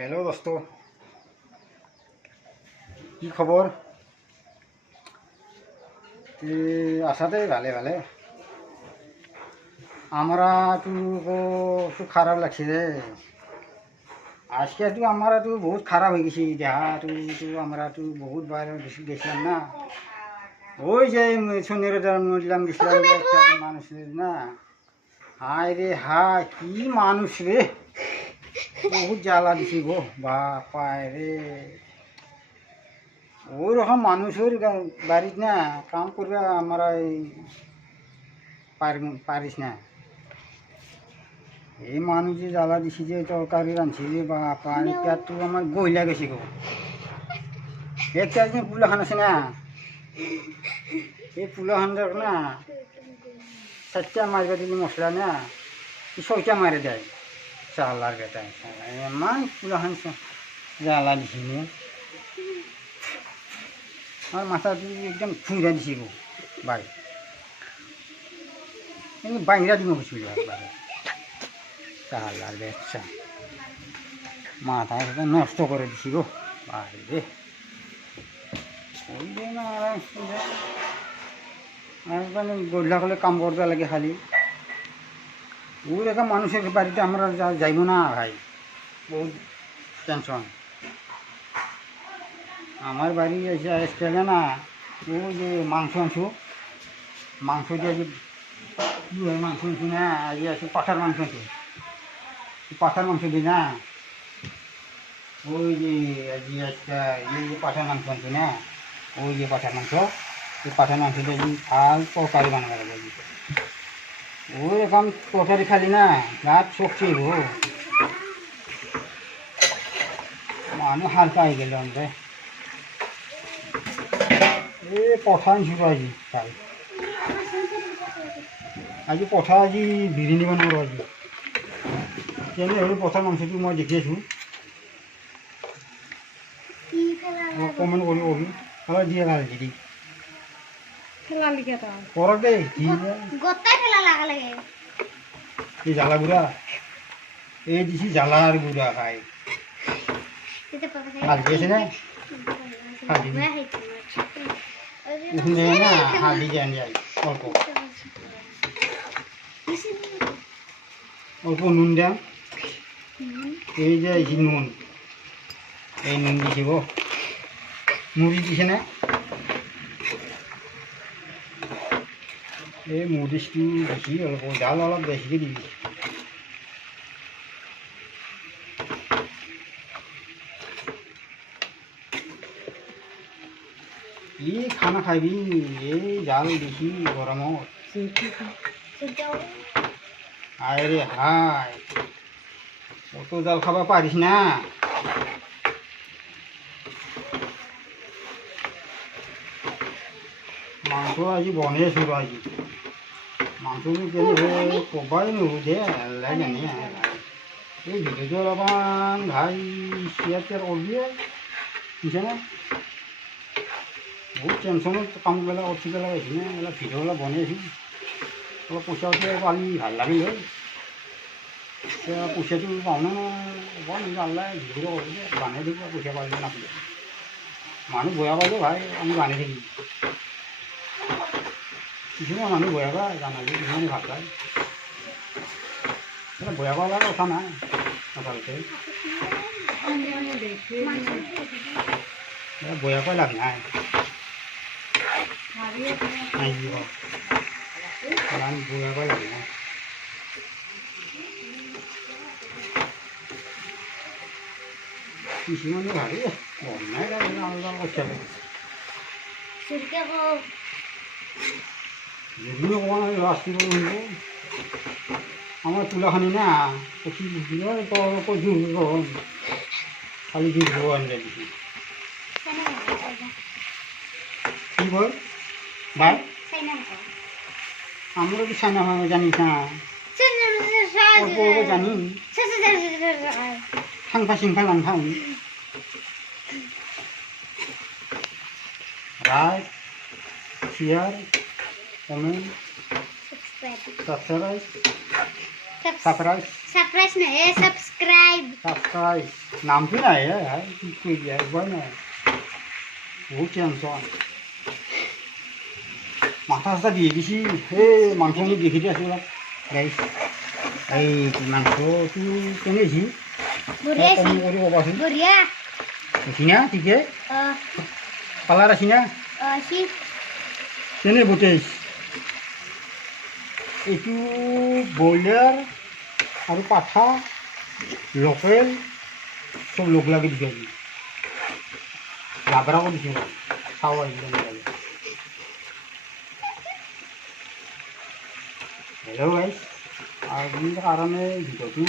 Hello दोस्तों, কি খবর? আসাতে ভালে ভালে। আমরা একটু খারাপ লাগছে রে। আজকে আমরা বহুত খারাপ হয়ে গেছি দেহা। আমরা বহুত বাইরে গেছিলাম না, ওই যে শনির মরলাম গেছিলাম একটা মানুষের না। হায় রে হায়, কি মানুষ রে, বহুত জ্বালা দিছি গো বাপায় রে। ওই রকম মানুষের বাড়িত না কাম করবে আমরা পারিস না। এই মানুষ যে জ্বালা দিছি যে তরকারি রাঁধছি যে বাপা, তো আমার গইলা গেছি গো। একটা যে পুলাখান আছে না, এই পুলাখানটার না 4টা মারবে দিলি মশলা না, 6টা মারে দেয় চালার বেটা। এমন পুলাখান জ্বালা দিছি নে, আমার মাথা একদম ফুঁড়া দিছি গো বাড়ি। এমনি বাইরা দিব কিছু বাড়ি চালার বেচা, মাথা নষ্ট করে দিছি গো বাড়ি রে। ওই যে না মানে গড়লা করলে কাম করতে লাগে খালি। ওই রকম মানুষের বাড়িতে আমরা যাইব না ভাই, বহুত টেনশন। আমার বাড়ি এসে না, ওই যে মাংস দিয়ে যে কী হয় মাংস না, আজ আছে পাঠার মাংস আছে, পাঠার মাংস দিই না। ওই যে আজকে একটা এই যে পাঠার মাংস আনছে না, ওই যে পাঠার মাংস, এই পাঠার মাংস দিয়ে আর তরকারি বানাবো লাগে। ওই রকম তরকারি খালি না রাত শক্তি গো, মানুষ হালকা হয়ে গেল আমরা। এ পঠা আনছিল আজি পঠা আজি বিরিয়ানি বানাবো আজি। কেনে এই পঠাৰ মাংসটো মই দেখি আছোঁ, কমেণ্ট কৰি কবি অলপ দিয়ে লাগে দি কৰক দেই। এই জ্বালা গুড়া এই দিছি জ্বালাৰ গুড়া খাই হালদি আছে না, হালদি না হালদি দিয়ে আনি যাই অল্প অল্প নুন দিয়াম। এই যে নুন, এই নুন দিছি গো, মুড়ি দিছে না, এই মরিচটো বেছি অলপ জাল অলপ বেছিকৈ দিবি। ই খানা খাবি এই জাল বেছি গরমত। হায় রে হায়, অত জাল খাবা পারিস না। মাংস আজি বনে আছো আজি, মাংসটো কেনে কবাই নুসুধে লাগে নে। এই ভিডিঅ'টো অলপমান ভাই শ্বেয়াৰ টেয়াৰ কৰিবি বুজিছেনে। বহুত টেনশ্যনত কামবিলাক উঠি পেলাই আহিছে না, অলপ ভিডিঅ' অলপ বনাই আছোঁ, অলপ পইচা উঠি পালি ভাল লাগিল হয়। এতিয়া পইচাটো পাওঁ না বৰ আল্লাই ভিডিঅ' কৰিছে বানাই দিব, পইচা পালে নাপালে মানুহ বয়া পালে ভাই আমি বানাই থাকিম। কিছুমান মানুহ বয়া পায় জানালি, কিছুমানে ভাল পায়, বয়া পালে কথা নাই আচলতে, বয়া পাই লাভ নাই। বয়া পাই লাভ নাই। কিছুমানে ভাবি বনাই আলাদা করতে হবে, যেগুলো রাস্তি বলবো আমার তুলাখানি না খালি জুড়ব আনবে দিছি কি বল ভাই। আমরা তো সাইনা জানিস না, অল্প অল্প জানি, সাংফা সিংফা লাংফা লাইক শেয়ার কমেন্ট সাবস্ক্রাইব। নামটো নাই কি কৰি দিয়া একবাৰ নাই বহুত টেনশ্যন মাথা চাথা দিয়ে দিছি এই মাংসখিনি দেখি দি আছোঁ অলপ গাইছ এই মাংসটো কেনেছি কমি কৰি ক'বাচোন দেখি না ঠিকে কালাৰ আছি না কেনে বুটেছ এইটো ব্ৰইলাৰ আৰু পাঠা লোকেল চব লগ লাগি দিছে আজি লাবৰাকো দিছে চাওঁ আহিলে হেল্ল' গাইছ আজিৰ কাৰণে ভিডিঅ'টো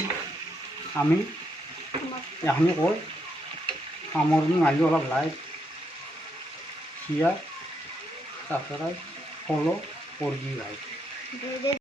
আমি এইখিনি কৈ সামৰণি মাৰিলোঁ অলপ লাইক শ্বেয়াৰ ছাবস্ক্ৰাইব ফ'ল' কৰি দি ভাই